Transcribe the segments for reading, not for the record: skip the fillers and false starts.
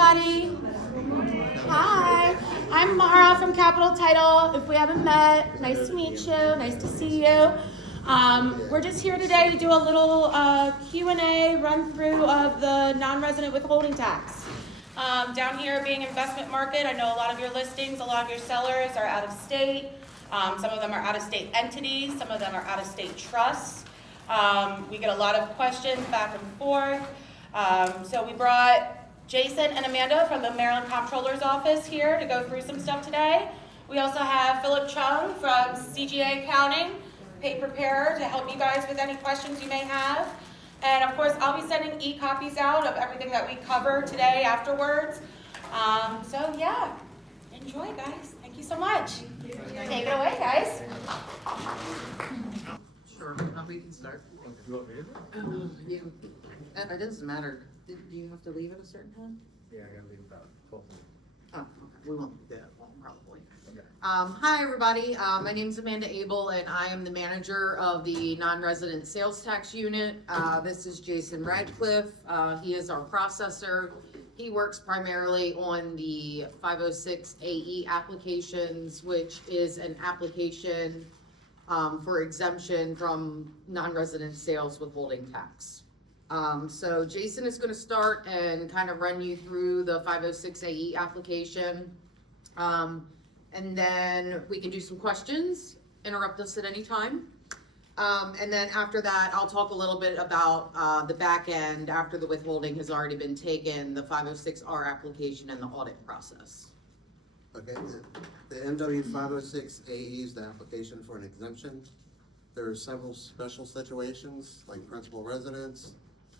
everybody. Hi, I'm Mara from Capital Title. If we haven't met, nice to meet you, nice to see you. We're just here today to do a little Q&A run through of the non-resident withholding tax. Down here being investment market, I know a lot of your listings, a lot of your sellers are out of state. Some of them are out of state entities, some of them are out of state trusts. We get a lot of questions back and forth. So we brought Jason and Amanda from the Maryland Comptroller's office here to go through some stuff today. We also have Phillip Cheung from CGA Accounting, pay preparer, to help you guys with any questions you may have. And of course, I'll be sending e-copies out of everything that we cover today afterwards. So yeah, enjoy, guys. Thank you so much. Take it away, guys. Sure, we can start. Yeah, it doesn't matter. Do you have to leave at a certain time? Yeah, I gotta leave about 12 minutes. Oh, okay. We won't do that long, probably. Okay. Hi, everybody. My name's Amanda Abel, and I am the manager of the non-resident sales tax unit. This is Jason Radcliff. He is our processor. He works primarily on the 506 AE applications, which is an application for exemption from non-resident sales withholding tax. So Jason is going to start and kind of run you through the 506 AE application. And then we can do some questions, interrupt us at any time. And then after that, I'll talk a little bit about the back end after the withholding has already been taken, the 506R application and the audit process. Okay, the MW 506 AE is the application for an exemption. There are several special situations like principal residence,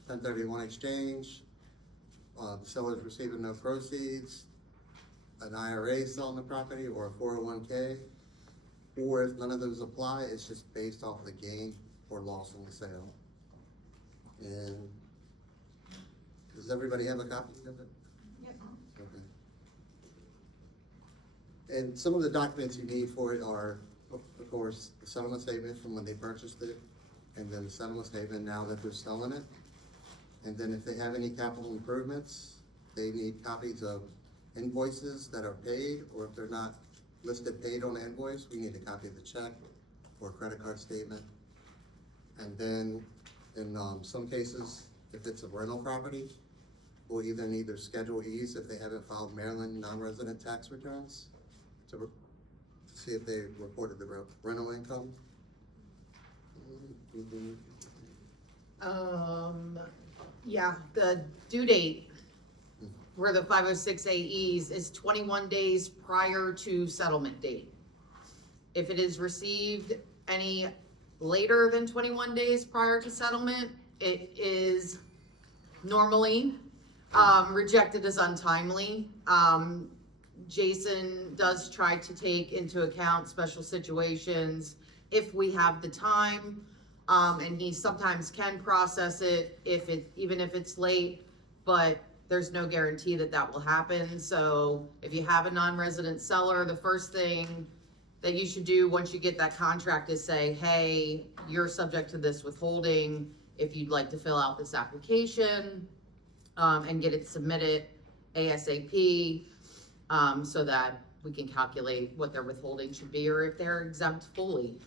1031 exchange, the seller's receiving no proceeds, an IRA selling the property, or a 401k, or if none of those apply, it's just based off the gain or loss on the sale. And does everybody have a copy of it? Yep. Okay. And some of the documents you need for it are, of course, the settlement statement from when they purchased it, and then the settlement statement now that they're selling it. And then if they have any capital improvements, they need copies of invoices that are paid, or if they're not listed paid on the invoice, we need a copy of the check or credit card statement. And then in some cases, if it's a rental property, we'll either need their Schedule E's if they haven't filed Maryland non-resident tax returns to see if they reported the rental income. Yeah, the due date for the 506 AEs is 21 days prior to settlement date. If it is received any later than 21 days prior to settlement, it is normally rejected as untimely. Jason does try to take into account special situations if we have the time. And he sometimes can process it even if it's late, but there's no guarantee that that will happen. So if you have a non-resident seller, the first thing that you should do once you get that contract is say, hey, you're subject to this withholding. If you'd like to fill out this application and get it submitted ASAP so that we can calculate what their withholding should be or if they're exempt fully.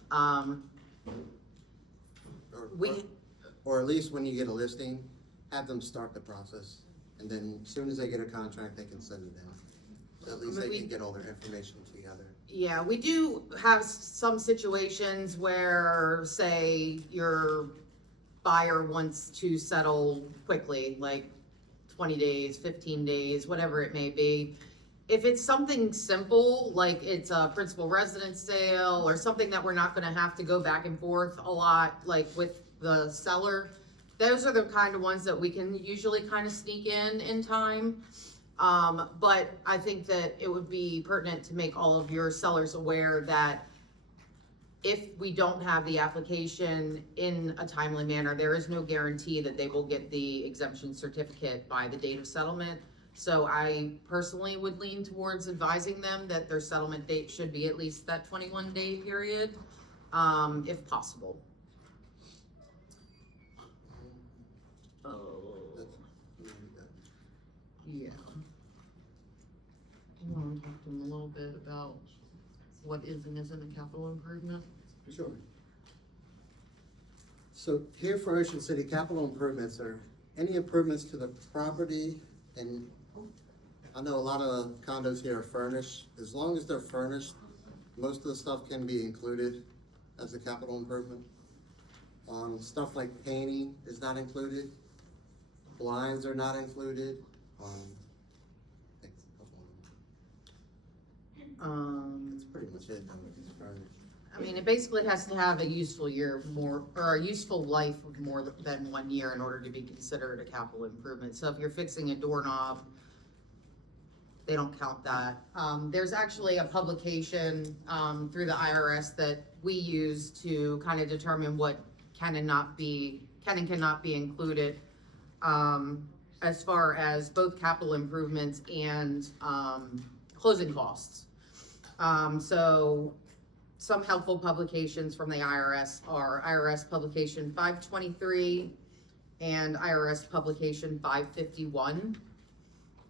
Or at least when you get a listing, have them start the process. And then as soon as they get a contract, they can send it in. At least they can get all their information together. Yeah, we do have some situations where, say, your buyer wants to settle quickly, like 20 days, 15 days, whatever it may be. If it's something simple, like it's a principal residence sale or something that we're not going to have to go back and forth a lot, like with the seller, those are the kind of ones that we can usually kind of sneak in time. But I think that it would be pertinent to make all of your sellers aware that if we don't have the application in a timely manner, there is no guarantee that they will get the exemption certificate by the date of settlement. So I personally would lean towards advising them that their settlement date should be at least that 21-day period, if possible. Oh, yeah. about what is and isn't a capital improvement? Sure. So here for Ocean City, capital improvements are any improvements to the property, and I know a lot of condos here are furnished. As long as they're furnished, most of the stuff can be included as a capital improvement. Stuff like painting is not included. Blinds are not included. That's pretty much it. I mean, it basically has to have a useful year more, or a useful life of more than 1 year in order to be considered a capital improvement. So if you're fixing a doorknob, they don't count that. There's actually a publication, through the IRS that we use to kind of determine what can and cannot be included, as far as both capital improvements and, closing costs. So some helpful publications from the IRS are IRS publication 523 and IRS publication 551.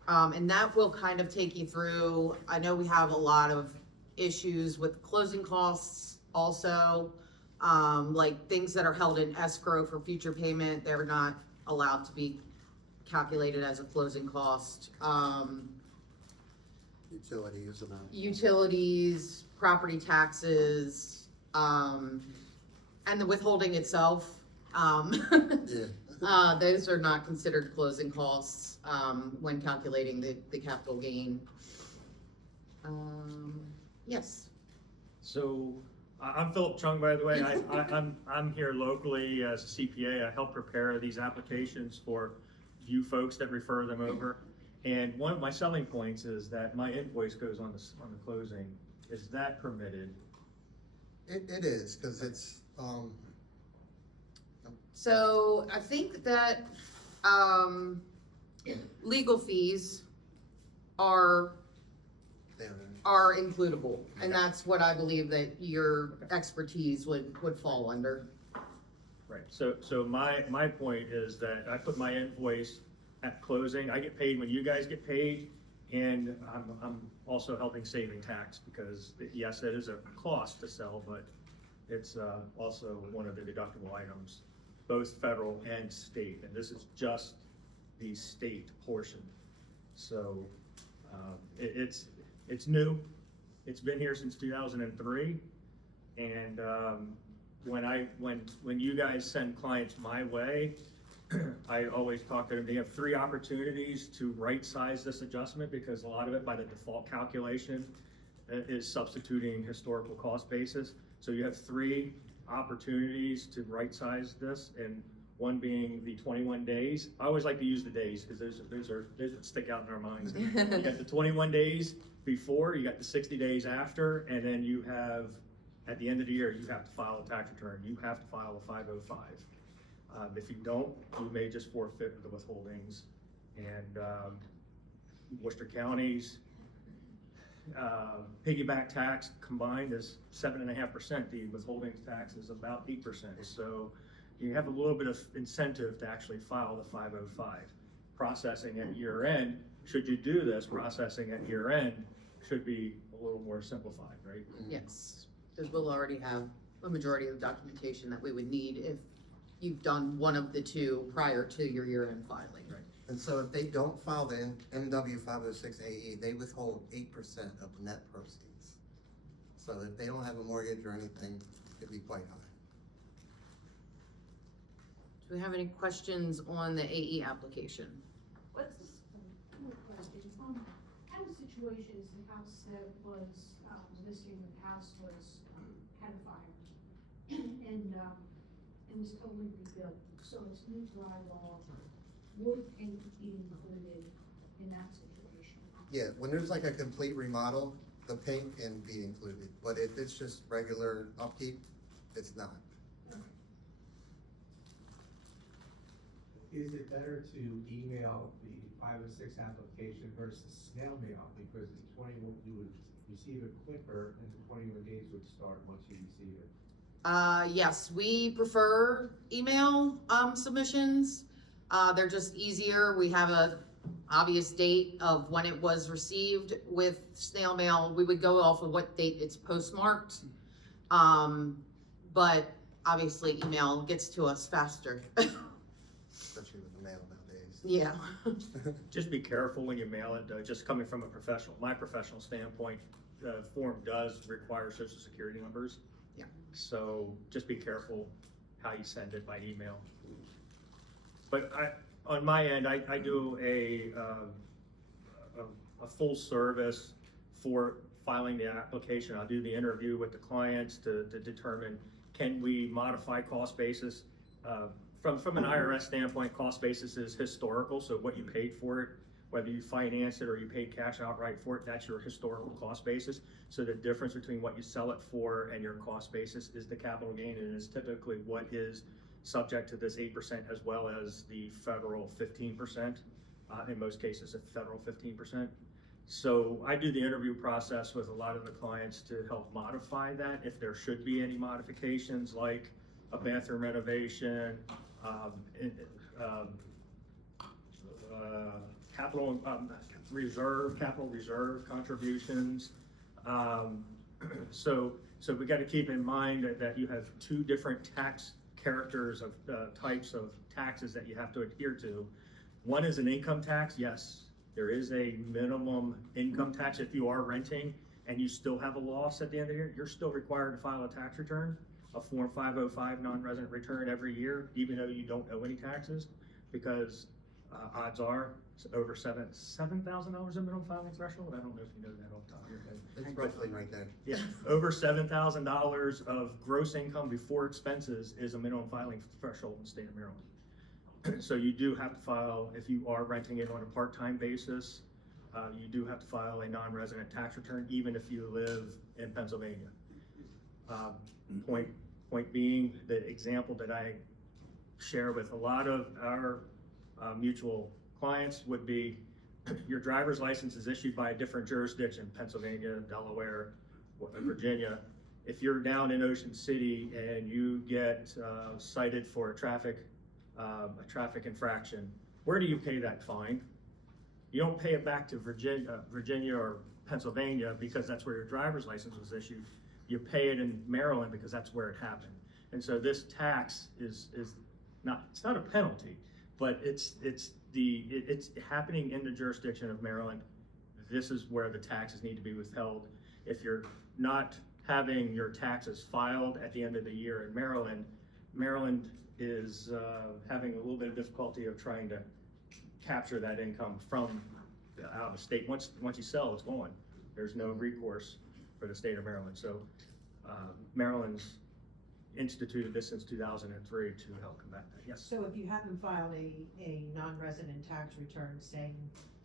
And that will kind of take you through, I know we have a lot of issues with closing costs also, like things that are held in escrow for future payment, they're not allowed to be calculated as a closing cost. Utilities, property taxes, and the withholding itself. Yeah. Those are not considered closing costs, when calculating the capital gain. Yes. So I'm Phillip Cheung, by the way. I'm here locally as a CPA. I help prepare these applications for you folks that refer them over. And one of my selling points is that my invoice goes on the closing. Is that permitted? It is, because it's, So I think that, legal fees are includable, and that's what I believe that your expertise would fall under. Right. So my point is that I put my invoice at closing. I get paid when you guys get paid, and I'm also helping saving tax because yes, it is a cost to sell, but it's also one of the deductible items, both federal and state, and this is just the state portion. So it's new. It's been here since 2003, and when you guys send clients my way, I always talk to them. They have 3 opportunities to right-size this adjustment because a lot of it by the default calculation is substituting historical cost basis. So you have 3 opportunities to right-size this, and one being the 21 days. I always like to use the days because those stick out in our minds. You got the 21 days before, you got the 60 days after, and then you have, at the end of the year, you have to file a tax return. You have to file a 505. If you don't, you may just forfeit the withholdings. And Worcester County's piggyback tax combined is 7.5%. The withholdings tax is about 8%. So you have a little bit of incentive to actually file the 505. Processing at year end, should you do this, processing at year end should be a little more simplified, right? Yes, because we'll already have a majority of the documentation that we would need if you've done one of the 2 prior to your year-end filing. Right. and so if they don't file the MW 506 AE, they withhold 8% of net proceeds. So if they don't have a mortgage or anything, it'd be quite high. Do we have any questions on the AE application? What's this, more question, kind of situation is the house that was, listing the house was, had a fire, and was totally rebuilt, so it's new drywall, would paint be included in that situation? Yeah, when there's like a complete remodel, the paint can be included, but if it's just regular upkeep, it's not. Is it better to email the 506 application versus snail mail? Because the 21, you would receive it quicker and the 21 days would start once you receive it. Yes, we prefer email submissions. They're just easier. We have obvious date of when it was received with snail mail. We would go off of what date it's postmarked. But obviously email gets to us faster. Especially with the mail nowadays. Yeah. Just be careful when you mail it, just coming from my professional standpoint, the form does require social security numbers. Yeah. So just be careful how you send it by email. But on my end, I do a full service for filing the application. I'll do the interview with the clients to determine, can we modify cost basis? From an IRS standpoint, cost basis is historical, so what you paid for it, whether you financed it or you paid cash outright for it, that's your historical cost basis. So the difference between what you sell it for and your cost basis is the capital gain, and is typically what is subject to this 8% as well as the federal 15%. In most cases, a federal 15%. So I do the interview process with a lot of the clients to help modify that if there should be any modifications, like a bathroom renovation, capital reserve contributions. So we got to keep in mind that you have two different tax characters of types of taxes that you have to adhere to. One is an income tax. Yes, there is a minimum income tax. If you are renting and you still have a loss at the end of the year, you're still required to file a tax return, a Form 505 non-resident return every year, even though you don't owe any taxes, because odds are it's over $7,000 in minimum filing threshold. I don't know if you know that off the top of your head. It's roughly right there. Yeah, over $7,000 of gross income before expenses is a minimum filing threshold in the state of Maryland. So you do have to file, if you are renting it on a part-time basis, you do have to file a non-resident tax return, even if you live in Pennsylvania. Point being, the example that I share with a lot of our mutual clients would be, your driver's license is issued by a different jurisdiction, Pennsylvania, Delaware, Virginia. If you're down in Ocean City and you get cited for a traffic infraction, where do you pay that fine? You don't pay it back to Virginia or Pennsylvania because that's where your driver's license was issued. You pay it in Maryland because that's where it happened. And so this tax is not, it's not a penalty, but it's happening in the jurisdiction of Maryland. This is where the taxes need to be withheld. If you're not having your taxes filed at the end of the year in Maryland, Maryland is having a little bit of difficulty of trying to capture that income from out of state. Once you sell, it's gone. There's no recourse for the state of Maryland. So Maryland's instituted this since 2003 to help combat that. Yes. So if you haven't filed a non-resident tax return saying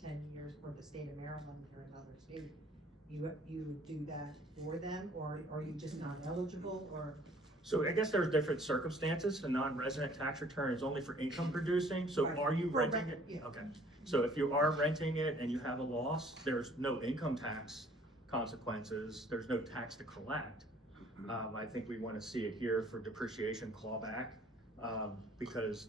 10 years for the state of Maryland or another state, you would do that for them, or are you just not eligible, or? So I guess there's different circumstances. A non-resident tax return is only for income producing. So Right. are you For renting rent, it? yeah. Okay. So if you are renting it and you have a loss, there's no income tax consequences. There's no tax to collect. I think we want to see it here for depreciation clawback, because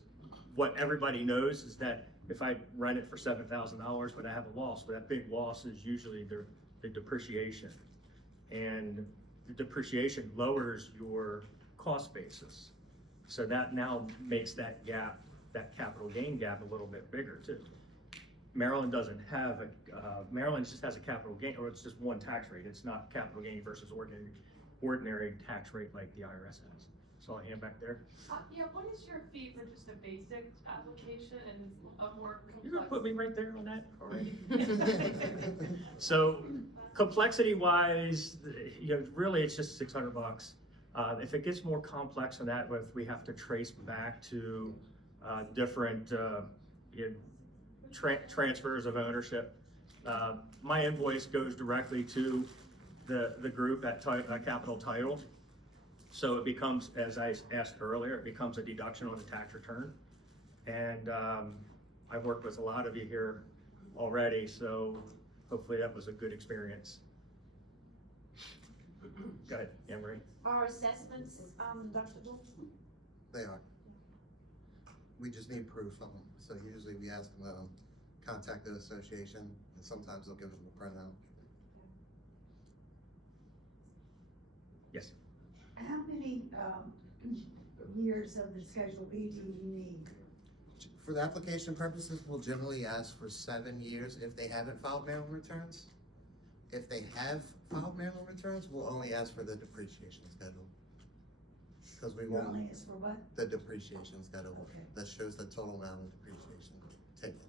what everybody knows is that if I rent it for $7,000, but I have a loss, but that big loss is usually the depreciation. And the depreciation lowers your cost basis. So that now makes that gap, that capital gain gap, a little bit bigger too. Maryland doesn't have Maryland just has a capital gain, or it's just one tax rate. It's not capital gain versus ordinary tax rate like the IRS has. So I'll hand back there. Yeah, what is your fee for just a basic application and a more complex? You're gonna put me right there on that already? So complexity wise, really it's just $600. If it gets more complex than that, we have to trace back to different transfers of ownership. My invoice goes directly to the group at Capital Title. So it becomes, as I asked earlier, it becomes a deduction on the tax return. And I've worked with a lot of you here already, so hopefully that was a good experience. Go ahead, Anne-Marie. Are assessments deductible? They are. We just need proof of them. So usually we ask them contact the association, and sometimes they'll give them a printout. Yes. How many, years of the Schedule B do you need? For the application purposes, we'll generally ask for 7 years if they haven't filed mailing returns. If they have filed mailing returns, we'll only ask for the depreciation schedule. Because we You won't, only ask for what? the depreciation schedule, Okay. that shows the total amount of depreciation taken.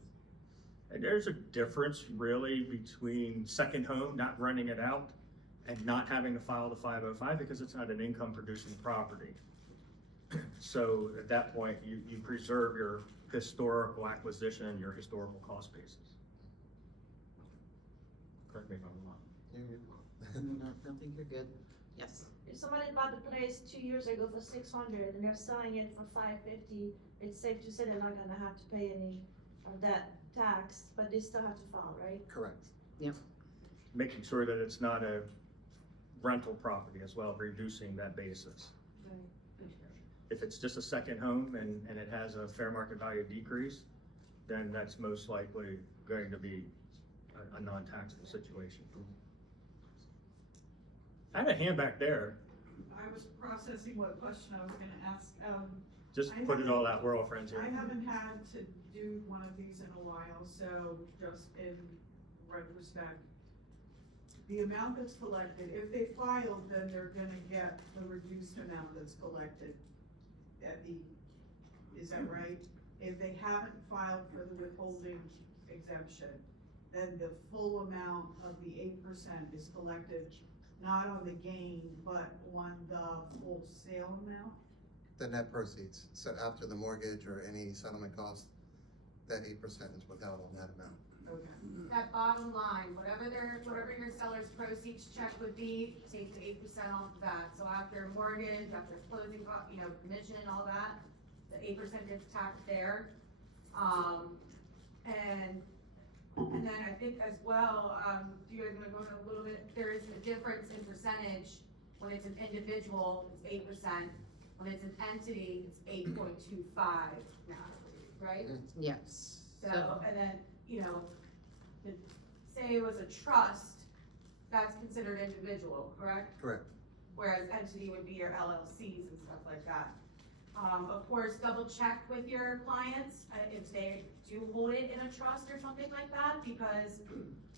And there's a difference really between second home, not renting it out, and not having to file the 505 because it's not an income producing property. So at that point, you preserve your historical acquisition, your historical cost basis. Correct me if I'm wrong. No, I think you're good. Yes. If somebody bought the place 2 years ago for 600 and they're selling it for 550, it's safe to say they're not gonna have to pay any of that tax, but they still have to file, right? Correct. Making sure that it's not a rental property as well, reducing that basis. If it's just a second home and it has a fair market value decrease, then that's most likely going to be a non-taxable situation. I had a hand back there, I was processing what question I was gonna ask. just put it all out, we're all friends here. I haven't had to do one of these in a while, so just in retrospect, the amount that's collected, if they filed, then they're gonna get the reduced amount that's collected at the, is that right? If they haven't filed for the withholding exemption, then the full amount of the 8% is collected, not on the gain, but on the full sale amount? The net proceeds, so after the mortgage or any settlement cost, that 8% is withheld on that amount. Okay. That bottom line, whatever your seller's proceeds check would be, take the 8% off of that. So after mortgage, after closing cost, commission and all that, the 8% gets taxed there. And then I think as well, you guys wanna go into a little bit, there is a difference in percentage. When it's an individual, it's 8%. When it's an entity, it's 8.25 now, right? Yes. So, and then, say it was a trust, that's considered individual, correct? Correct. Whereas entity would be your LLCs and stuff like that. Of course, double check with your clients if they do hold it in a trust or something like that, because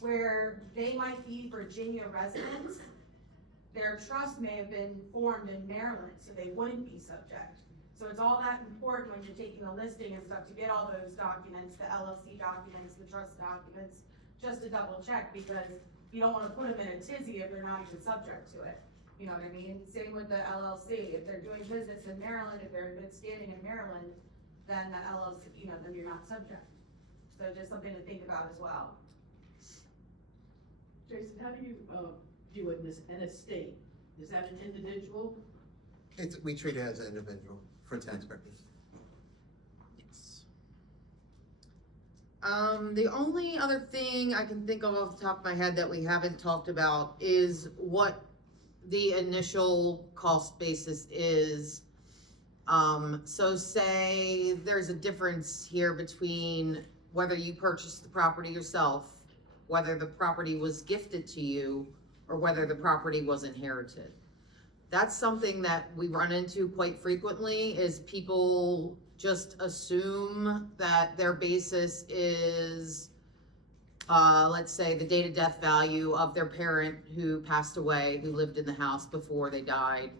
where they might be Virginia residents, their trust may have been formed in Maryland, so they wouldn't be subject. So it's all that important when you're taking a listing and stuff to get all those documents, the LLC documents, the trust documents, just to double check, because you don't wanna put them in a tizzy if they're not even subject to it. You know what I mean? Same with the LLC. If they're doing business in Maryland, if they're in good standing in Maryland, then the LLC, then you're not subject. So just something to think about as well. Jason, how do you, view it as an estate? Is that an individual? We treat it as an individual for tax purposes. Yes. The only other thing I can think of off the top of my head that we haven't talked about is what the initial cost basis is. So say there's a difference here between whether you purchased the property yourself, whether the property was gifted to you, or whether the property was inherited. That's something that we run into quite frequently, is people just assume that their basis is, let's say, the date of death value of their parent who passed away, who lived in the house before they died.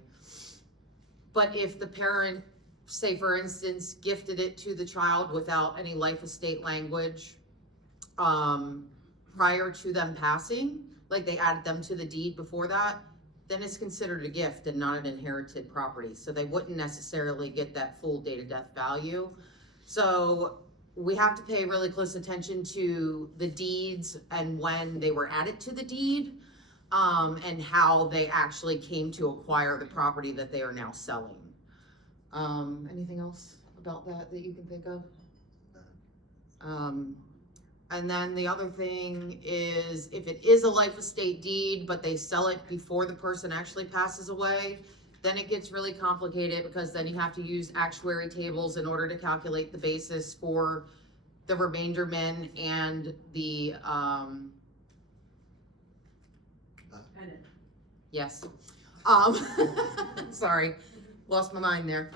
But if the parent, say for instance, gifted it to the child without any life estate language, prior to them passing, like they added them to the deed before that, then it's considered a gift and not an inherited property. So they wouldn't necessarily get that full date of death value. So we have to pay really close attention to the deeds and when they were added to the deed, and how they actually came to acquire the property that they are now selling. Anything else about that you can think of? And then the other thing is, if it is a life estate deed, but they sell it before the person actually passes away, then it gets really complicated, because then you have to use actuary tables in order to calculate the basis for the remainderman and the, And yes. Sorry, lost my mind there.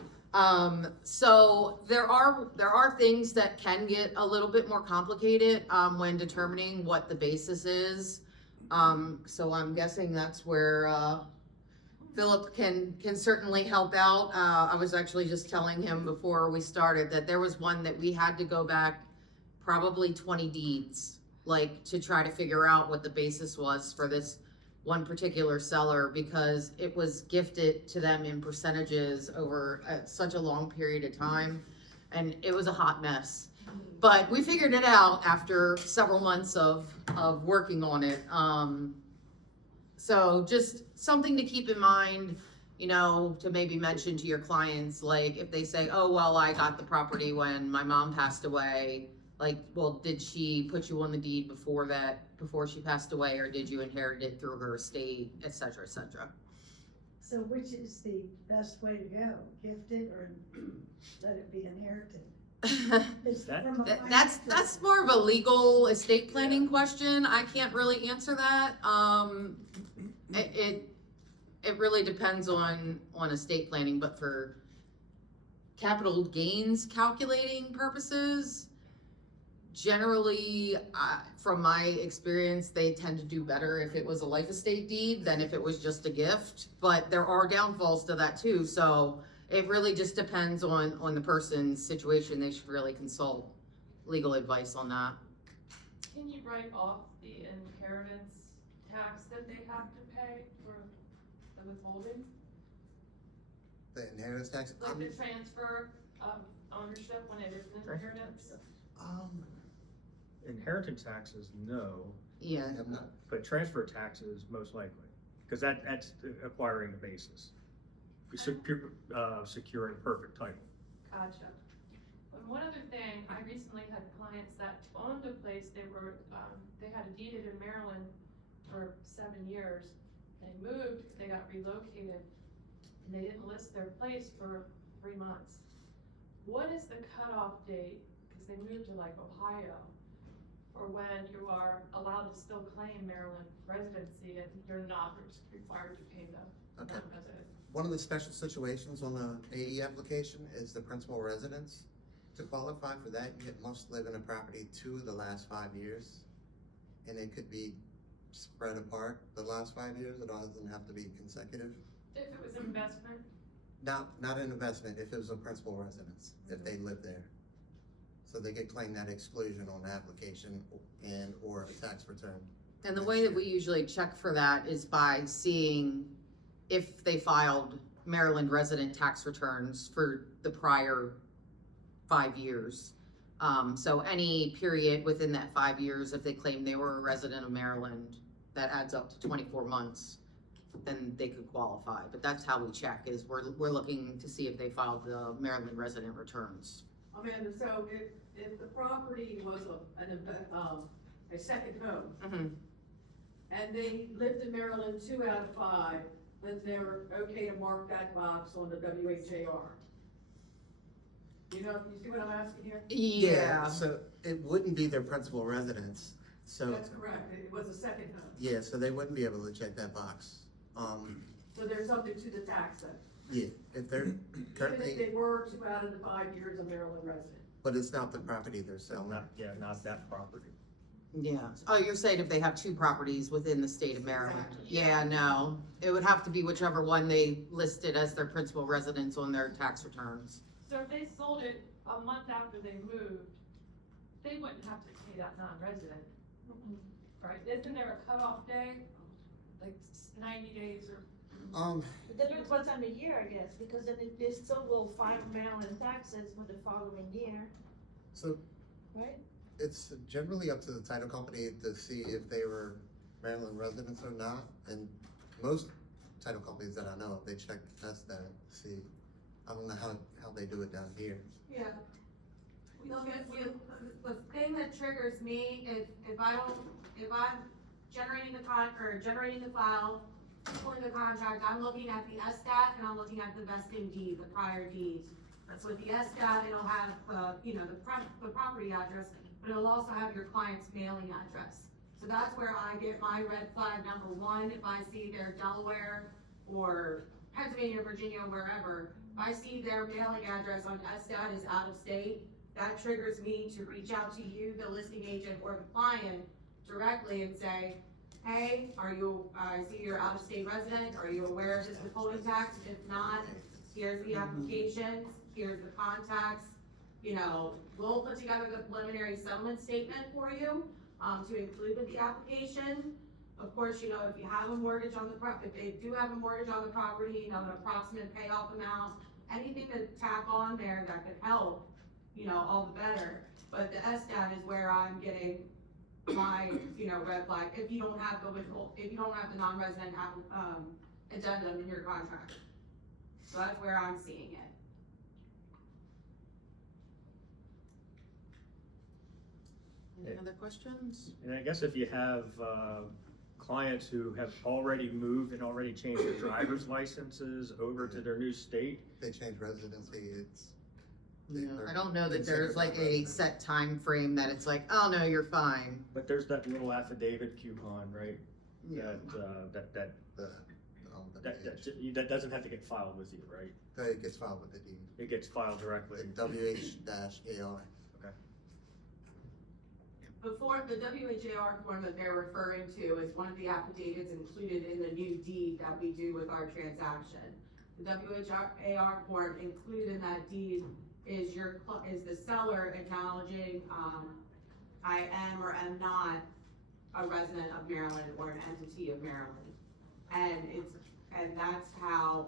So there are things that can get a little bit more complicated, when determining what the basis is. So I'm guessing that's where, Phillip can certainly help out. I was actually just telling him before we started that there was one that we had to go back probably 20 deeds, like to try to figure out what the basis was for this one particular seller, because it was gifted to them in percentages over such a long period of time, and it was a hot mess. But we figured it out after several months of working on it. So just something to keep in mind, you know, to maybe mention to your clients, like if they say, oh, well, I got the property when my mom passed away, like, well, did she put you on the deed before she passed away, or did you inherit it through her estate, et cetera, et cetera. So which is the best way to go, gifted or let it be inherited? It's That- from a That's financial- more of a legal estate planning question. I can't really answer that. It really depends on estate planning, but for capital gains calculating purposes, generally, from my experience, they tend to do better if it was a life estate deed than if it was just a gift. But there are downfalls to that too, so it really just depends on the person's situation. They should really consult legal advice on that. Can you write off the inheritance tax that they have to pay for the withholding? The inheritance tax, Like the transfer of ownership when it is an inheritance? Inheritance taxes, no, Yeah, I'm not, but transfer taxes, most likely, because that's acquiring the basis. Securing perfect title. Gotcha. But one other thing, I recently had clients that owned a place, they had it deeded in Maryland for 7 years. They moved, they got relocated, and they didn't list their place for 3 months. What is the cutoff date, because they moved to like Ohio, for when you are allowed to still claim Maryland residency and you're not required to pay the Okay. non-resident? one of the special situations on the AE application is the principal residence. To qualify for that, you must live in a property 2 of the last 5 years. And it could be spread apart the last 5 years, it doesn't have to be consecutive. If it was investment? Not an investment, if it was a principal residence, if they live there. So they could claim that exclusion on the application and or a tax return. and the way that we usually check for that is by seeing if they filed Maryland resident tax returns for the prior 5 years. So any period within that 5 years, if they claim they were a resident of Maryland, that adds up to 24 months, then they could qualify. But that's how we check, is we're looking to see if they filed the Maryland resident returns. Amanda, so if the property was a second home, Mhm. and they lived in Maryland 2 out of 5, then they're okay to mark that box on the WHAR. You see what I'm asking here? Yeah. So it wouldn't be their principal residence, so, That's correct, it was a second home. yeah, so they wouldn't be able to check that box. So they're subject to the tax then, Yeah, if they're even if currently, they were 2 out of the 5 years a Maryland resident. but it's not the property they're selling. Not that property. Yeah. Oh, you're saying if they have 2 properties within the state of Maryland? Exactly. Yeah, no. It would have to be whichever one they listed as their principal residence on their tax returns. So if they sold it a month after they moved, they wouldn't have to pay that non-resident, right? Isn't there a cutoff day, like 90 days or? It depends what time of year, I guess, because then they still will file Maryland taxes for the following year, So right? it's generally up to the title company to see if they were Maryland residents or not, and most title companies that I know, they check test that, see. I don't know how they do it down here. Yeah. The thing that triggers me is if I'm generating the file, pulling the contract, I'm looking at the SDAT and I'm looking at the vesting deed, the prior deeds. That's with the SDAT, it'll have, the property address but it'll also have your client's mailing address. So that's where I get my red flag number one. If I see they're Delaware or Pennsylvania, Virginia, wherever, if I see their mailing address on SDAT is out of state, that triggers me to reach out to you, the listing agent or the client, directly and say, hey, I see you're out of state resident, are you aware of this withholding tax? If not, here's the applications, here's the contacts, we'll put together the preliminary settlement statement for you, to include with the application. Of course, if you have a mortgage on if they do have a mortgage on the property, an approximate payoff amount, anything to tack on there that could help, all the better. But the SDAT is where I'm getting my, red flag, if you don't have the non-resident addendum in your contract. So that's where I'm seeing it. Any other questions? And I guess if you have clients who have already moved and already changed their driver's licenses over to their new state. They change residency, I don't know that there's like a set time frame that it's like, oh no, you're fine. But there's that little affidavit coupon, right? Yeah. That doesn't have to get filed with you, right? It gets filed with the deed. It gets filed directly. The WH-AR. Before, the WHAR form that they're referring to is one of the affidavits included in the new deed that we do with our transaction. The WHAR form included in that deed is the seller acknowledging, I am or am not a resident of Maryland or an entity of Maryland. And that's how,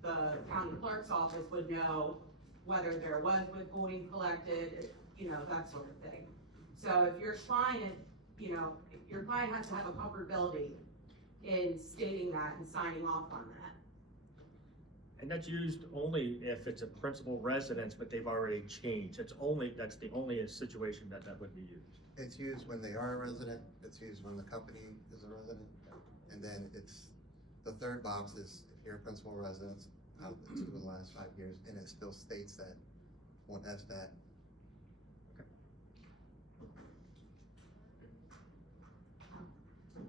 the county clerk's office would know whether there was withholding collected, that sort of thing. So if your client, your client has to have a comfortability in stating that and signing off on that. And that's used only if it's a principal residence, but they've already changed. That's the only situation that would be used. It's used when they are a resident, it's used when the company is a resident, and then the third box is if you're a principal residence out of the 2 of the last 5 years, and it still states that on SDAT.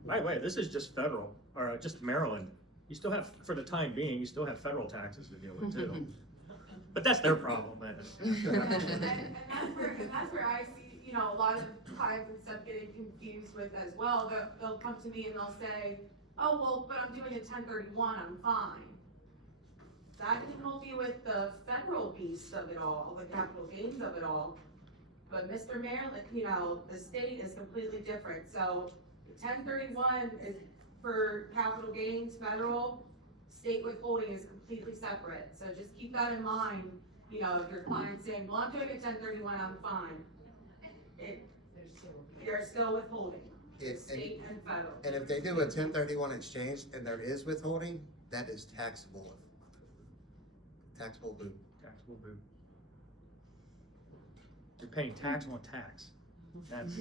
By the way, this is just federal, or just Maryland. You still have, for the time being, you still have federal taxes to deal with too. But that's their problem, man. And that's where I see, a lot of clients and stuff getting confused with as well. They'll come to me and they'll say, oh, well, but I'm doing a 1031, I'm fine. That can help you with the federal piece of it all, the capital gains of it all. But Mr. Maryland, the state is completely different. So 1031 is for capital gains, federal, state withholding is completely separate. So just keep that in mind, if your client's saying, well, I'm doing a 1031, I'm fine. They're still withholding, state and federal. And if they do a 1031 exchange and there is withholding, that is taxable. Taxable boo. Taxable boo. You're paying tax on tax. That's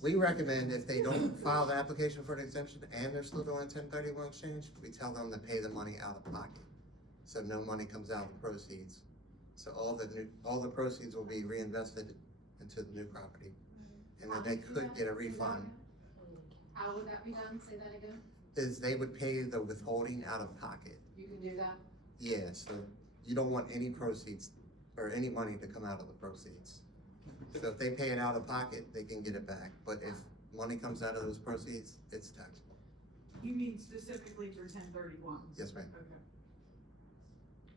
We recommend if they don't file the application for an exemption and they're still doing 1031 exchange, we tell them to pay the money out of pocket. So no money comes out of the proceeds. So all the proceeds will be reinvested into the new property. And then they could get a refund. How would that be done? Say that again? Is they would pay the withholding out of pocket. You can do that? Yeah, so you don't want any proceeds or any money to come out of the proceeds. So if they pay it out of pocket, they can get it back. But if money comes out of those proceeds, it's taxable. You mean specifically for 1031? Yes, ma'am. Okay.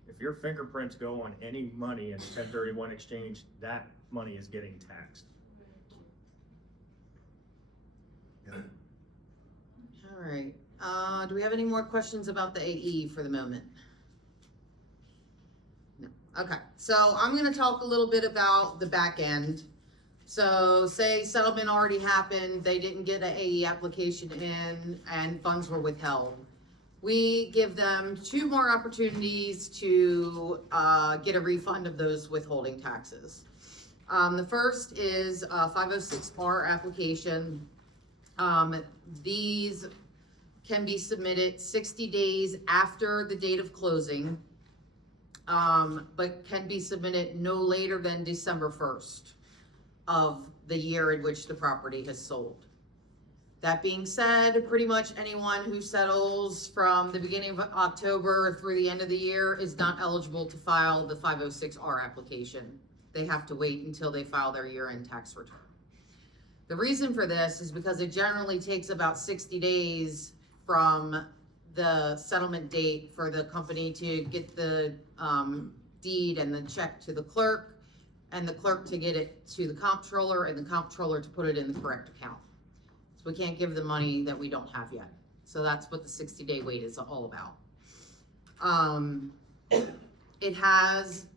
if your fingerprints go on any money in 1031 exchange, that money is getting taxed. All right, do we have any more questions about the AE for the moment? No. Okay, so I'm gonna talk a little bit about the back end. So say settlement already happened, they didn't get an AE application in and funds were withheld. We give them 2 more opportunities to get a refund of those withholding taxes. The first is a 506R application. These can be submitted 60 days after the date of closing, but can be submitted no later than December 1st. of the year in which the property has sold. That being said, pretty much anyone who settles from the beginning of October through the end of the year is not eligible to file the 506R application. They have to wait until they file their year-end tax return. The reason for this is because it generally takes about 60 days from the settlement date for the company to get the deed and the check to the clerk, and the clerk to get it to the comptroller, and the comptroller to put it in the correct account. So we can't give the money that we don't have yet. So that's what the 60-day wait is all about. It has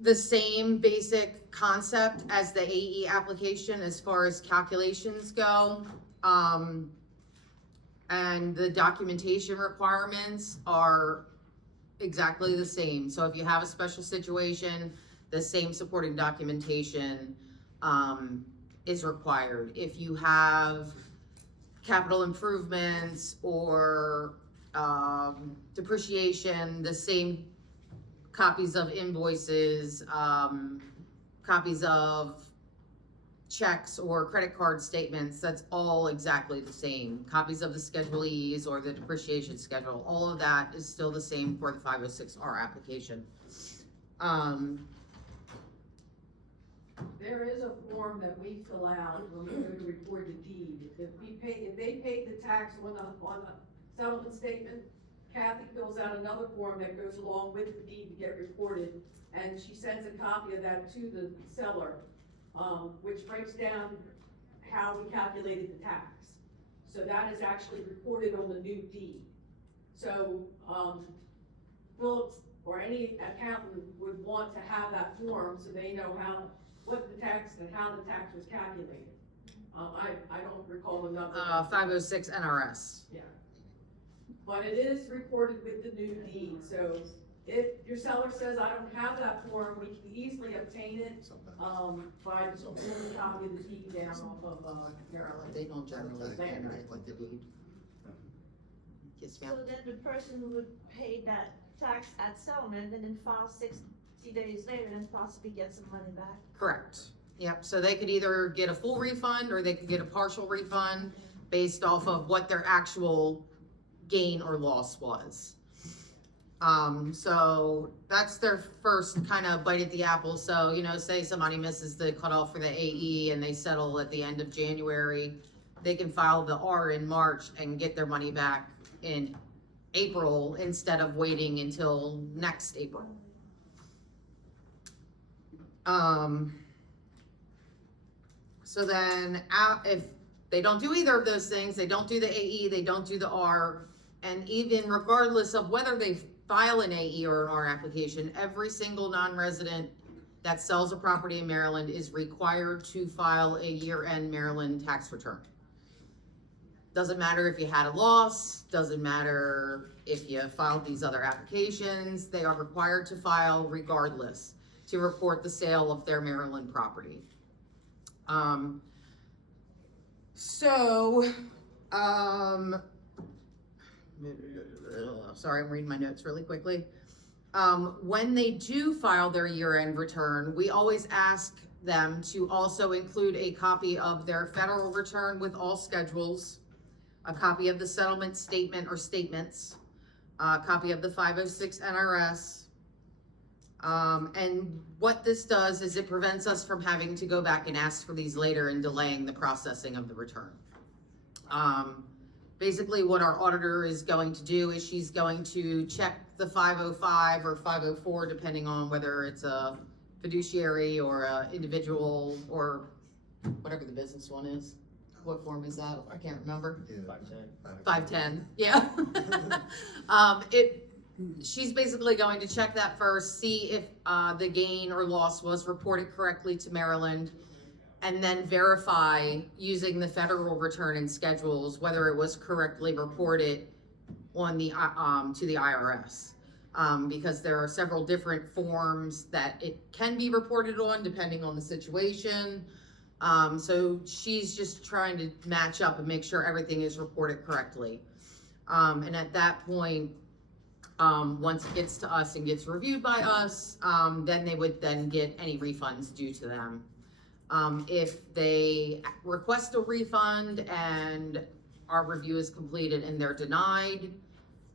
the same basic concept as the AE application as far as calculations go. And the documentation requirements are exactly the same. So if you have a special situation, the same supporting documentation is required. If you have capital improvements or depreciation, the same copies of invoices, copies of checks or credit card statements, that's all exactly the same. Copies of the Schedule E's or the depreciation schedule, all of that is still the same for the 506R application. There is a form that we fill out when we go to record the deed. If they paid the tax on the settlement statement, Kathy fills out another form that goes along with the deed to get recorded, and she sends a copy of that to the seller, which breaks down how we calculated the tax. So that is actually recorded on the new deed. So, Phillip or any accountant would want to have that form so they know what the tax and how the tax was calculated. I don't recall the number. 506 NRS. Yeah. But it is recorded with the new deed, so if your seller says, I don't have that form, we can easily obtain it, by just pulling a copy of the deed down off of, Maryland. They don't generally generate like the deed. Yes, ma'am. So then the person would pay that tax at settlement and then file 60 days later and possibly get some money back? Correct. Yep, so they could either get a full refund or they could get a partial refund based off of what their actual gain or loss was. So that's their first kind of bite at the apple. So, you know, say somebody misses the cutoff for the AE and they settle at the end of January, they can file the R in March and get their money back in April instead of waiting until next April. So then if they don't do either of those things, they don't do the AE, they don't do the R, and even regardless of whether they file an AE or an R application, every single non-resident that sells a property in Maryland is required to file a year-end Maryland tax return. Doesn't matter if you had a loss, doesn't matter if you filed these other applications, they are required to file regardless to report the sale of their Maryland property. Sorry, I'm reading my notes really quickly. When they do file their year-end return, we always ask them to also include a copy of their federal return with all schedules, a copy of the settlement statement or statements, a copy of the 506 NRS. And what this does is it prevents us from having to go back and ask for these later and delaying the processing of the return. Basically what our auditor is going to do is she's going to check the 505 or 504, depending on whether it's a fiduciary or a individual or whatever the business one is. What form is that? I can't remember. 510, yeah. She's basically going to check that first, see if the gain or loss was reported correctly to Maryland, and then verify using the federal return and schedules whether it was correctly reported on the to the IRS. Because there are several different forms that it can be reported on depending on the situation. So she's just trying to match up and make sure everything is reported correctly. And at that point, Once it gets to us and gets reviewed by us, then they would then get any refunds due to them. If they request a refund and our review is completed and they're denied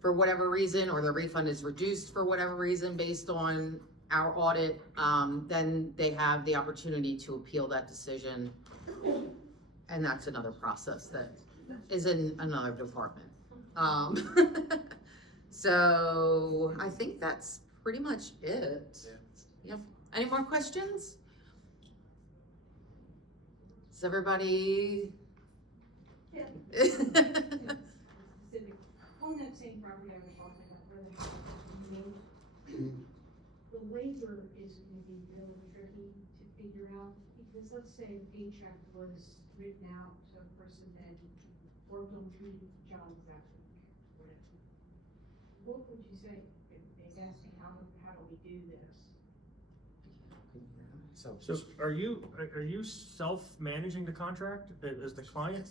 for whatever reason, or the refund is reduced for whatever reason based on our audit, then they have the opportunity to appeal that decision. And that's another process that is in another department. So I think that's pretty much it. Yep. Any more questions? Is everybody? Yeah. On that same property I was talking about, where the house was moved, the labor is gonna be really tricky to figure out, because let's say a paycheck was written out to a person that worked on 3 jobs that week, whatever. What would you say if they asked me, how do we do this? So are you self-managing the contract as the client?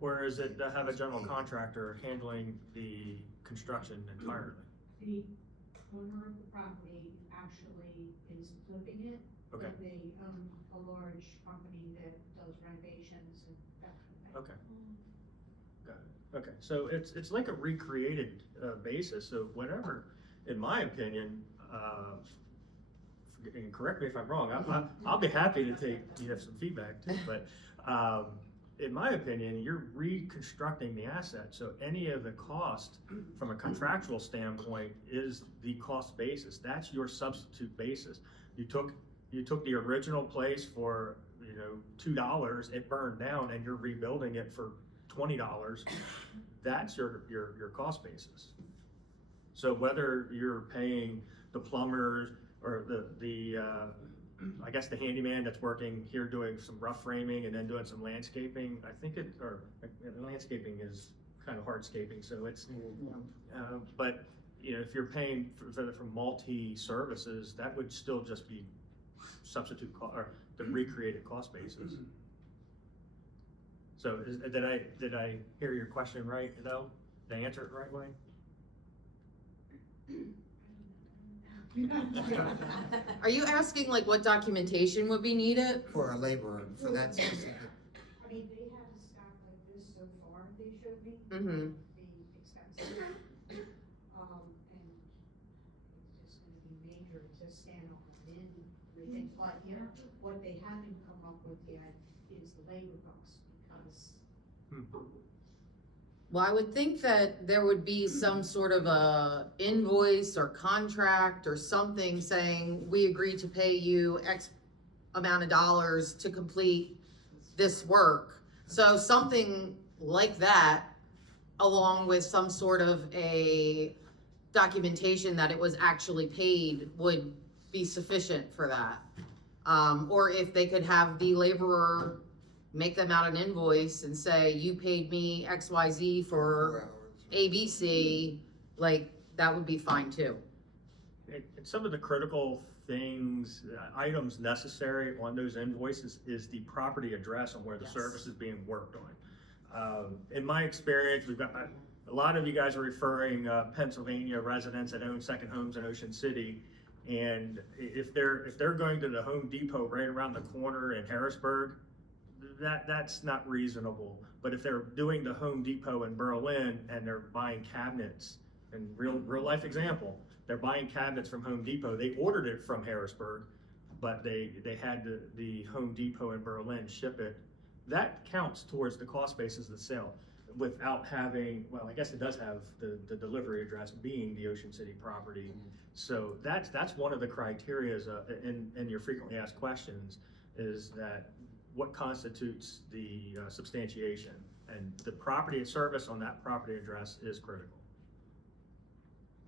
Or is it to have a general contractor handling the construction entirely? The owner of the property actually is flipping it. Okay. And they own a large company that does renovations and that kind of thing. Okay. Got it. Okay, so it's like a recreated basis, so whatever, in my opinion, and correct me if I'm wrong, I'll be happy to you have some feedback too, but in my opinion, you're reconstructing the asset, so any of the cost from a contractual standpoint is the cost basis. That's your substitute basis. You took the original place for, $2, it burned down, and you're rebuilding it for $20. That's your cost basis. So whether you're paying the plumbers or the I guess the handyman that's working here doing some rough framing and then doing some landscaping, landscaping is kind of hardscaping, so it's, but, if you're paying for multi-services, that would still just be substitute or the recreated cost basis. So did I hear your question right, though? Did I answer it the right way? Are you asking like what documentation would be needed? For a laborer, for that specific. I mean, they have a stock like this so far, they showed me. Mm-hmm. The expenses. And it's just gonna be major to stand on it in with it, but what they haven't come up with yet is the labor costs, because Well, I would think that there would be some sort of a invoice or contract or something saying, we agree to pay you X amount of dollars to complete this work. So something like that, along with some sort of a documentation that it was actually paid, would be sufficient for that. Or if they could have the laborer make them out an invoice and say, you paid me XYZ for ABC, like, that would be fine too. And some of the critical things, items necessary on those invoices is the property address on where the service is being worked on. In my experience, we've got, a lot of you guys are referring Pennsylvania residents that own second homes in Ocean City. And if they're going to the Home Depot right around the corner in Harrisburg, that's not reasonable. But if they're doing the Home Depot in Berlin and they're buying cabinets, and real life example, they're buying cabinets from Home Depot, they ordered it from Harrisburg, but they had the Home Depot in Berlin ship it, that counts towards the cost basis of the sale without having, well, I guess it does have the delivery address being the Ocean City property. So that's one of the criterias in your frequently asked questions, is that what constitutes the substantiation, and the property and service on that property address is critical.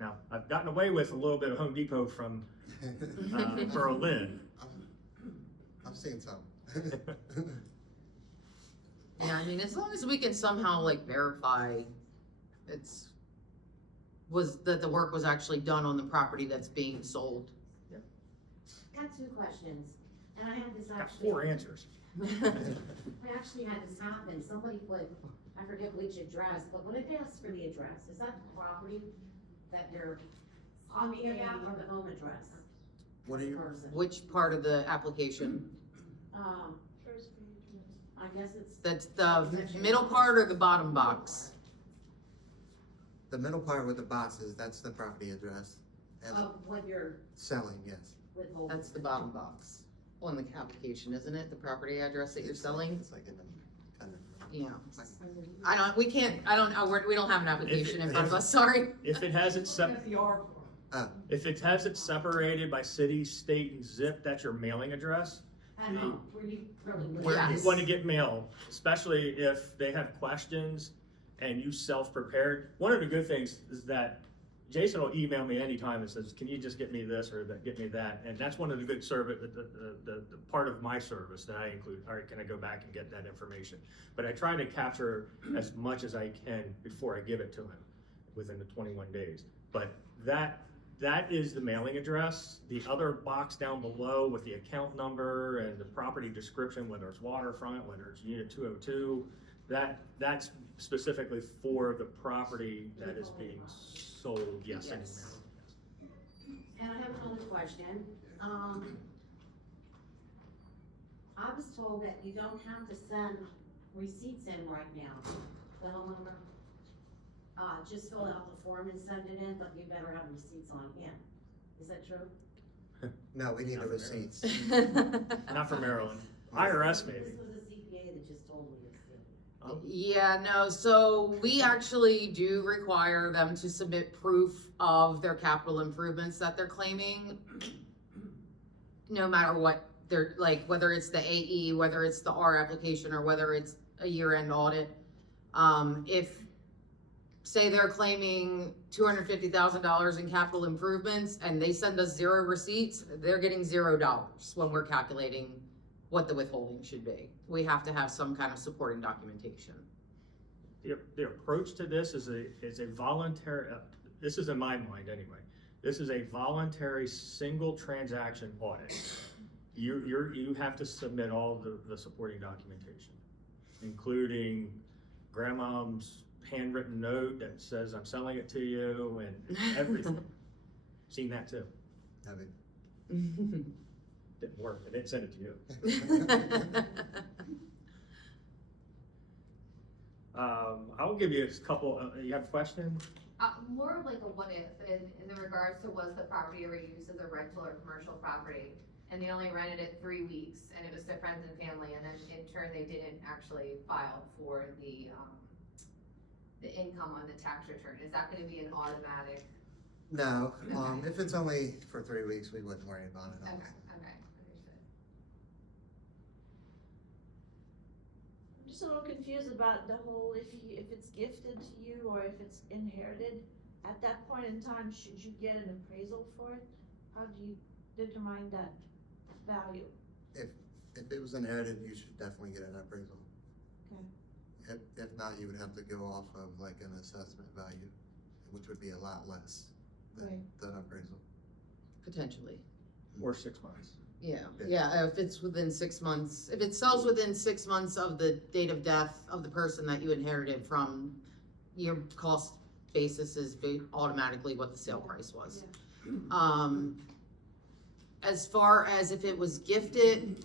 Now, I've gotten away with a little bit of Home Depot from Berlin. I've seen some. Yeah, I mean, as long as we can somehow like verify that the work was actually done on the property that's being sold. I got 2 questions, and I had this Got actually. 4 answers. I actually had this happen. Somebody put, I forget which address, but when it asks for the address, is that the property that you're on the internet or the home address. What are you, Person. Which part of the application? First page. I guess it's. That's the middle part or the bottom box? the middle part with the boxes, that's the property address. And Of what you're selling, yes. withholding. That's the bottom box on the application, isn't it? The property address that you're selling? It's like in the, kind of. Yeah. We don't have an application in front of us, sorry. If it has it if it has it separated by city, state, and zip, that's your mailing address. At home, where you really live. Where you Yes. want to get mail, especially if they have questions and you self-prepared. One of the good things is that Jason will email me anytime and says, can you just get me this or get me that? And that's one of the good service, the part of my service that I include. All right, can I go back and get that information? But I try to capture as much as I can before I give it to him within the 21 days. But that is the mailing address. The other box down below with the account number and the property description, whether it's waterfront, whether it's unit 202, that's specifically for the property that is being sold, yes. Yes. And I have another question. I was told that you don't have to send receipts in right now, the homeowner. Just fill out the form and send it in, but you better have receipts on hand. Is that true? No, we need Not the for receipts. Not for Maryland. IRS maybe. This was a CPA that just told me this. Oh. Yeah, no, so we actually do require them to submit proof of their capital improvements that they're claiming. No matter what they're, like, whether it's the AE, whether it's the R application, or whether it's a year-end audit. If, say they're claiming $250,000 in capital improvements and they send us 0 receipts, they're getting $0 when we're calculating what the withholding should be. We have to have some kind of supporting documentation. The approach to this is a voluntary, this is in my mind anyway, this is a voluntary single transaction audit. You have to submit all the supporting documentation, including grandmom's handwritten note that says I'm selling it to you and everything. Seen that too. Have it. Didn't work, I didn't send it to you. I'll give you a couple, you have a question? More of like a what if in the regards to was the property ever used as a rental or commercial property and they only rented it 3 weeks and it was to friends and family and then in turn they didn't actually file for the income on the tax return. Is that gonna be an automatic? No, if it's only for 3 weeks, we wouldn't worry about it. Okay, honestly. okay, understood. I'm just a little confused about the whole, if it's gifted to you or if it's inherited, at that point in time, should you get an appraisal for it? How do you determine that value? If it was inherited, you should definitely get an appraisal. Okay. If not, you would have to go off of like an assessment value, which would be a lot less than the appraisal. Potentially. Or 6 months. Yeah, if it's within 6 months, if it sells within 6 months of the date of death of the person that you inherited from, your cost basis is automatically what the sale price was. As far as if it was gifted,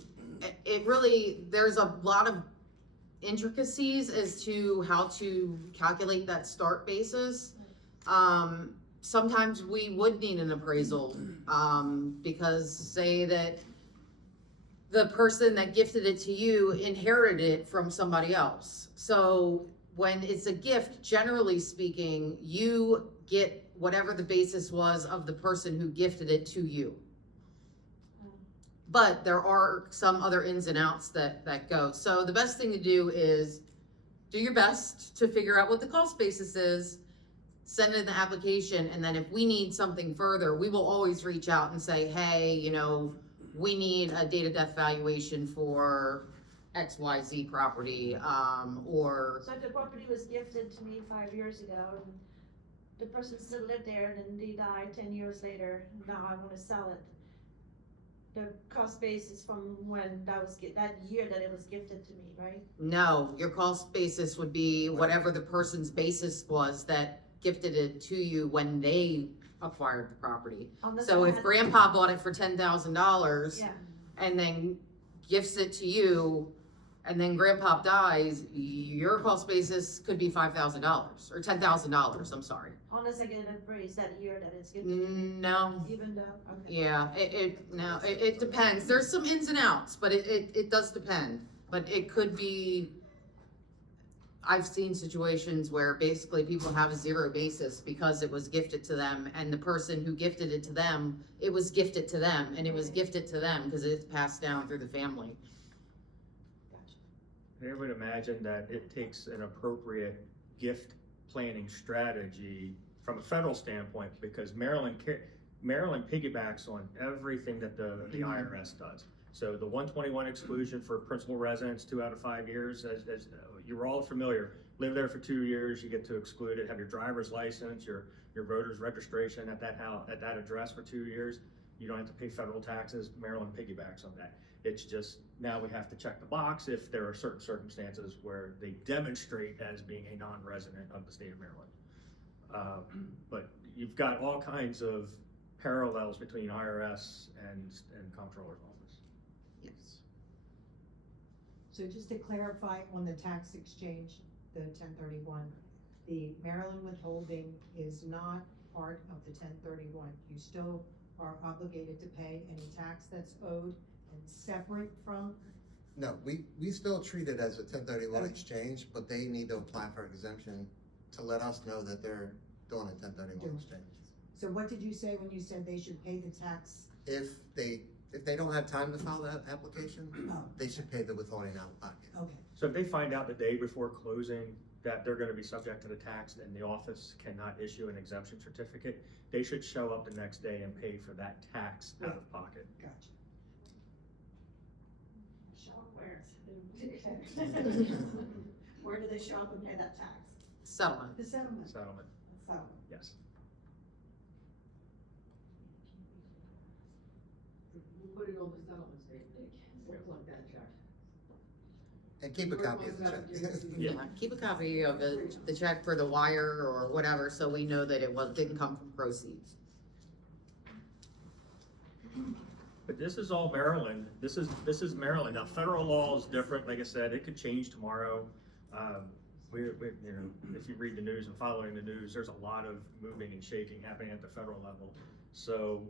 it really, there's a lot of intricacies as to how to calculate that start basis. Sometimes we would need an appraisal, because say that the person that gifted it to you inherited it from somebody else. So when it's a gift, generally speaking, you get whatever the basis was of the person who gifted it to you. But there are some other ins and outs that go. So the best thing to do is do your best to figure out what the cost basis is, send in the application, and then if we need something further, we will always reach out and say, hey, you know, we need a date of death valuation for XYZ property, or... So if the property was gifted to me 5 years ago, and the person still lived there, and then they died 10 years later, now I wanna sell it. The cost basis from when that year that it was gifted to me, right? No, your cost basis would be whatever the person's basis was that gifted it to you when they acquired the property. On this So one if had- grandpa bought it for $10,000 Yeah, and then gifts it to you, and then grandpa dies, your cost basis could be $5,000 or $10,000, I'm sorry. unless I get an appraised that year that it's gifted, No, even though, okay. yeah, it depends. There's some ins and outs, but it does depend. But it could be, I've seen situations where basically people have a zero basis because it was gifted to them, and the person who gifted it to them, it was gifted to them, and it was gifted to them because it's passed down through the family. I would imagine that it takes an appropriate gift planning strategy from a federal standpoint, because Maryland piggybacks on everything that the IRS does. So the 121 exclusion for principal residence, 2 out of 5 years, as you're all familiar, live there for 2 years, you get to exclude it, have your driver's license, your voter's registration at that address for 2 years. You don't have to pay federal taxes. Maryland piggybacks on that. It's just, now we have to check the box if there are certain circumstances where they demonstrate as being a non-resident of the state of Maryland. But you've got all kinds of parallels between IRS and Comptroller's Office. Yes. So just to clarify on the tax exchange, the 1031, the Maryland withholding is not part of the 1031. You still are obligated to pay any tax that's owed and separate from? No, we still treat it as a 1031 Okay. exchange, but they need to apply for exemption to let us know that they're doing a 1031 exchange. So what did you say when you said they should pay the tax? If they don't have time to file that application, Oh, they should pay the withholding out of pocket. okay. So if they find out the day before closing that they're gonna be subject to the tax and the office cannot issue an exemption certificate, they should show up the next day and pay for that tax out of pocket. Gotcha. Show up where? Where do they show up and pay that tax? Settlement. The settlement. Settlement, So, yes. Put it on the settlement statement, look like that check. And keep a copy of the check. Yeah, keep a copy of the check for the wire or whatever, so we know that it didn't come from proceeds. But this is all Maryland. This is Maryland. Now, federal law is different. Like I said, it could change tomorrow. We, you know, if you read the news and following the news, there's a lot of moving and shaking happening at the federal level. So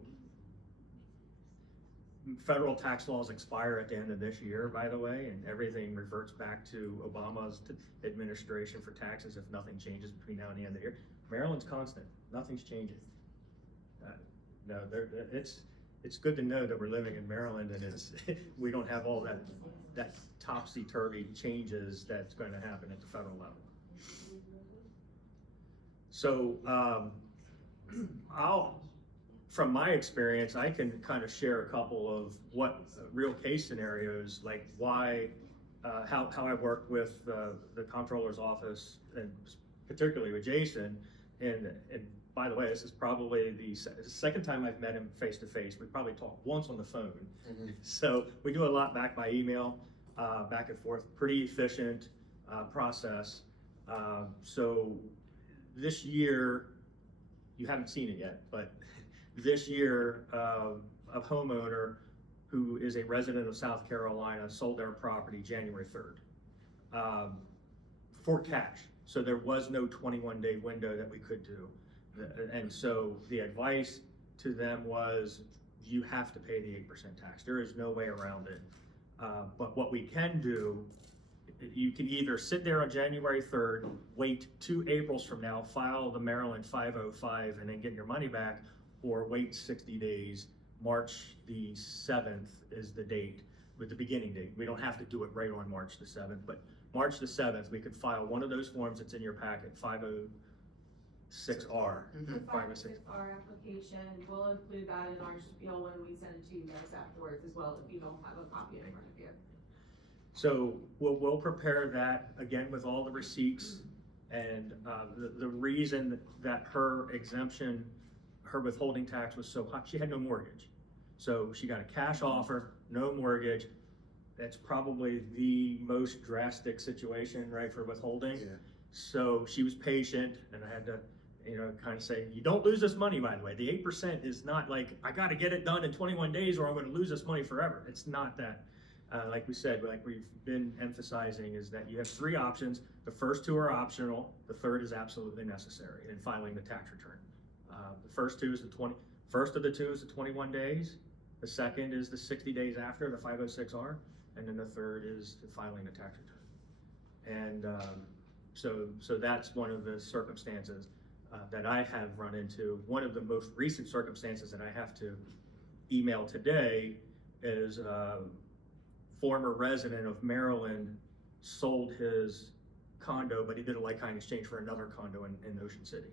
federal tax laws expire at the end of this year, by the way, and everything reverts back to Obama's administration for taxes if nothing changes between now and the end of the year. Maryland's constant. Nothing's changing. No, it's good to know that we're living in Maryland and we don't have all that topsy-turvy changes that's going to happen at the federal level. So from my experience, I can kind of share a couple of what real case scenarios, like why, how I work with the Comptroller's Office and particularly with Jason. And by the way, this is probably the second time I've met him face to face. We probably talked once on the phone. Mhm. So we do a lot back by email, back and forth, pretty efficient process. So this year, you haven't seen it yet, but this year, a homeowner who is a resident of South Carolina sold their property January 3rd for cash. So there was no 21-day window that we could do. And so the advice to them was, you have to pay the 8% tax. There is no way around it. But what we can do, you can either sit there on January 3rd, wait 2 Aprils from now, file the Maryland 505 and then get your money back, or wait 60 days. March the 7th is the date, with the beginning date. We don't have to do it right on March the 7th, but March the 7th, we could file one of those forms that's in your packet, 506R. Mhm. The 506R application, we'll include that in our spiel when we send it to you guys afterwards as well, if you don't have a copy in front of you. So we'll prepare that again with all the receipts, and the reason that her exemption, her withholding tax was so high, she had no mortgage. So she got a cash offer, no mortgage. That's probably the most drastic situation, right, for withholding. Yeah. So she was patient, and I had to kind of say, you don't lose this money, by the way. The 8% is not like, I gotta get it done in 21 days or I'm gonna lose this money forever. It's not that. Like we said, like we've been emphasizing, is that you have 3 options. The first 2 are optional. The third is absolutely necessary in filing the tax return. The first of the 2 is the 21 days. The second is the 60 days after, the 506R. And then the third is filing the tax return. And so that's one of the circumstances that I have run into. One of the most recent circumstances that I have to email today is former resident of Maryland sold his condo, but he did a like-kind exchange for another condo in Ocean City.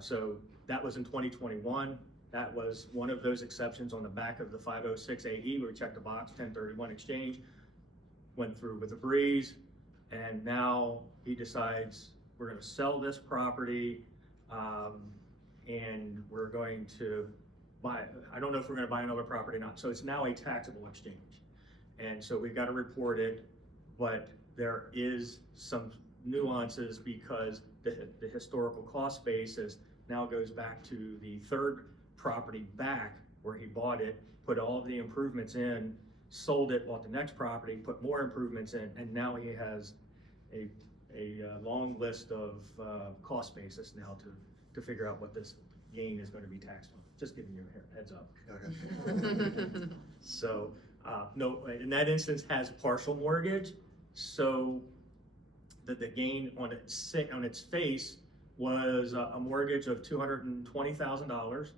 So that was in 2021. That was one of those exceptions on the back of the 506 AE where we checked the box, 1031 exchange, went through with a breeze, and now he decides we're gonna sell this property, and we're going to buy, I don't know if we're gonna buy another property or not. So it's now a taxable exchange. And so we've got to report it, but there is some nuances because the historical cost basis now goes back to the third property back where he bought it, put all of the improvements in, sold it, bought the next property, put more improvements in, and now he has a long list of cost basis now to figure out what this gain is going to be taxed on. Just giving you a heads up. Okay. So, no, in that instance has partial mortgage, so the gain on its face was a mortgage of $220,000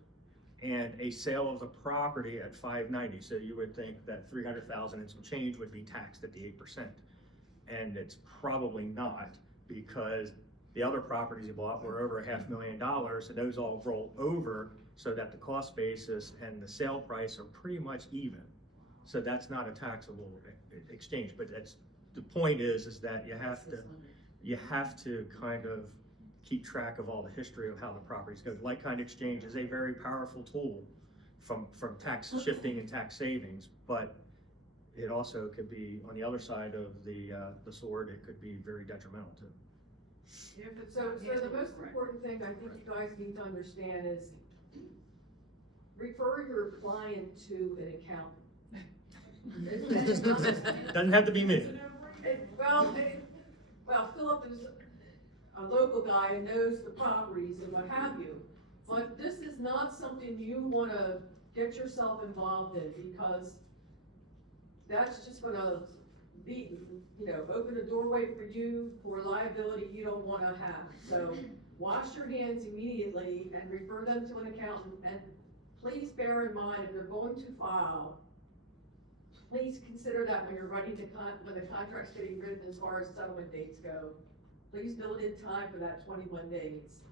and a sale of the property at $590. So you would think that $300,000 and some change would be taxed at the 8%, and it's probably not, because the other properties he bought were over $500,000, and those all roll over so that the cost basis and the sale price are pretty much even. So that's not a taxable exchange, but that's the point is that you have to kind of keep track of all the history of how the properties go. Like-kind exchange is a very powerful tool from tax shifting and tax savings, but it also could be on the other side of the sword. It could be very detrimental too. So the most important thing I think you guys need to understand is refer your client to an accountant. Doesn't have to be me. Well, Phillip is a local guy and knows the properties and what have you, but this is not something you wanna get yourself involved in, because that's just gonna be, open a doorway for you for liability you don't wanna have. So wash your hands immediately and refer them to an accountant, and please bear in mind, if they're going to file, please consider that when you're writing when the contract's getting written as far as settlement dates go. Please build in time for that 21 days.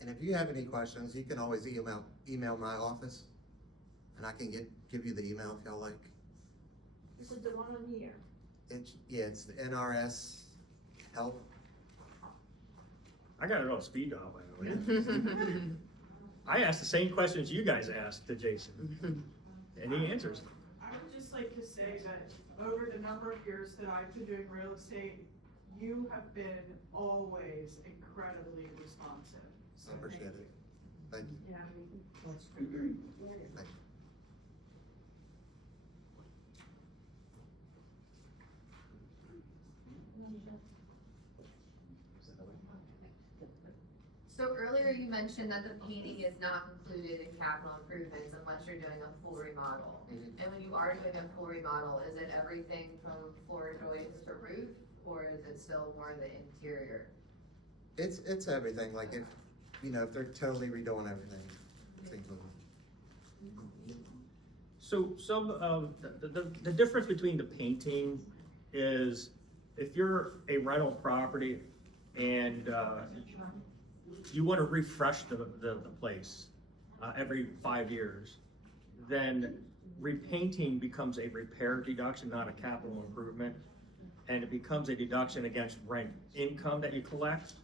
And if you have any questions, you can always email my office, and I can give you the email if y'all like. Is it the one on here? It's the NRS help. I got it on speed dial, by the way. I asked the same questions you guys asked to Jason, and he answers. I would just like to say that over the number of years that I've been doing real estate, you have been always incredibly responsive. So I appreciate it. Thank you. Yeah. Thank you. So earlier you mentioned that the painting is not included in capital improvements unless you're doing a full remodel. Mhm. And when you are doing a full remodel, is it everything from floor joists to roof, or is it still more the interior? It's everything, like if they're totally redoing everything, it's included. So some of the difference between the painting is if you're a rental property and you want to refresh the place every 5 years, then repainting becomes a repair deduction, not a capital improvement, and it becomes a deduction against rent income that you collect,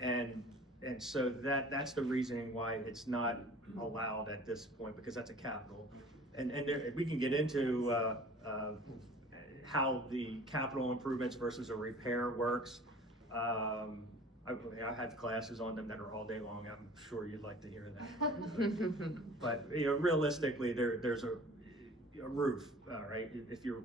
and so that's the reasoning why it's not allowed at this point, because that's a capital. And we can get into how the capital improvements versus a repair works. I have classes on them that are all day long. I'm sure you'd like to hear that. But, you know, realistically, there's a roof, all right? If you're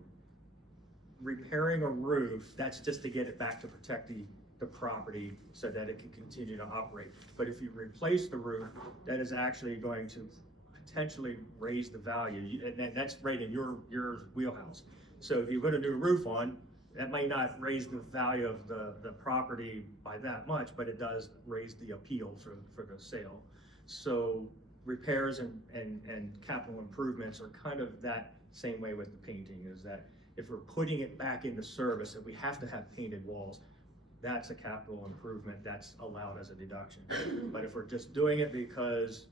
repairing a roof, that's just to get it back to protect the property so that it can continue to operate. But if you replace the roof, that is actually going to potentially raise the value, and that's right in your wheelhouse. So if you put a new roof on, that might not raise the value of the property by that much, but it does raise the appeal for the sale. So repairs and capital improvements are kind of that same way with the painting, is that if we're putting it back into service, if we have to have painted walls, that's a capital improvement, that's allowed as a deduction. But if we're just doing it because,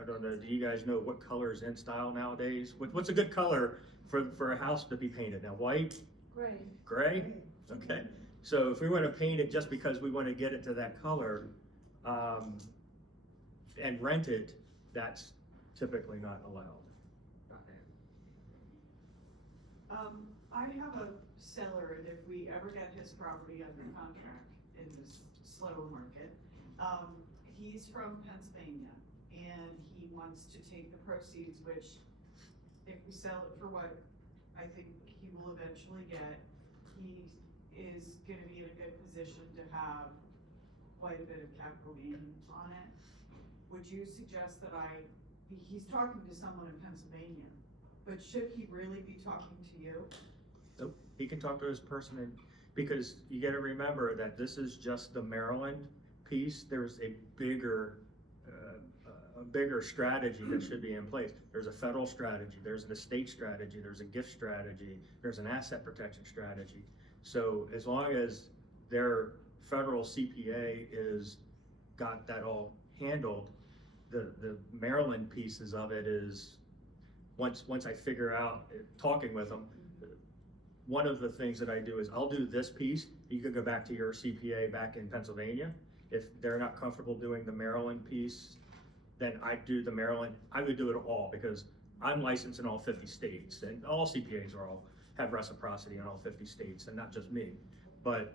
I don't know, do you guys know what color is in style nowadays? What's a good color for a house to be painted? Now, white? Gray. Gray? Okay. So if we want to paint it just because we want to get it to that color, and rent it, that's typically not allowed. I have a seller, and if we ever get his property under contract in this slow market, he's from Pennsylvania, and he wants to take the proceeds, which if we sell it for what I think he will eventually get, he is gonna be in a good position to have quite a bit of capital gain on it. Would you suggest that he's talking to someone in Pennsylvania, but should he really be talking to you? Nope, he can talk to his person, because you gotta remember that this is just the Maryland piece. There's a bigger strategy that should be in place. There's a federal strategy, there's an estate strategy, there's a gift strategy, there's an asset protection strategy. So as long as their federal CPA is got that all handled, the Maryland pieces of it is, once I figure out, talking with them, one of the things that I do is I'll do this piece. You could go back to your CPA back in Pennsylvania. If they're not comfortable doing the Maryland piece, then I do the Maryland. I would do it all, because I'm licensed in all 50 states, and all CPAs have reciprocity in all 50 states, and not just me. But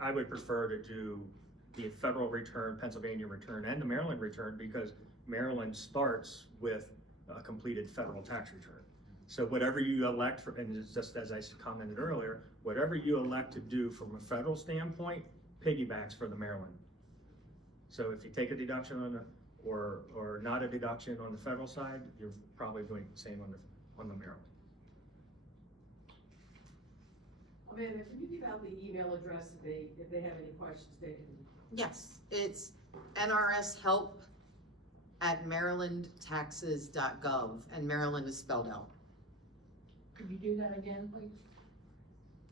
I would prefer to do the federal return, Pennsylvania return, and the Maryland return, because Maryland starts with a completed federal tax return. So whatever you elect for, and it's just as I commented earlier, whatever you elect to do from a federal standpoint piggybacks for the Maryland. So if you take a deduction on the, or not a deduction on the federal side, you're probably doing the same on the Maryland. Amanda, can you give out the email address if they have any questions they can? Yes, it's nrshelp@marylandtaxes.gov, and Maryland is spelled out. Could you do that again, please?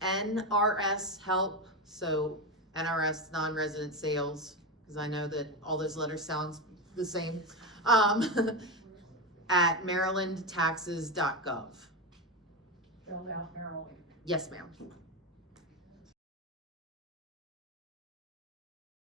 NRS help, so NRS non-resident sales, because I know that all those letters sound the same, at marylandtaxes.gov. Spelled out Maryland. Yes, ma'am.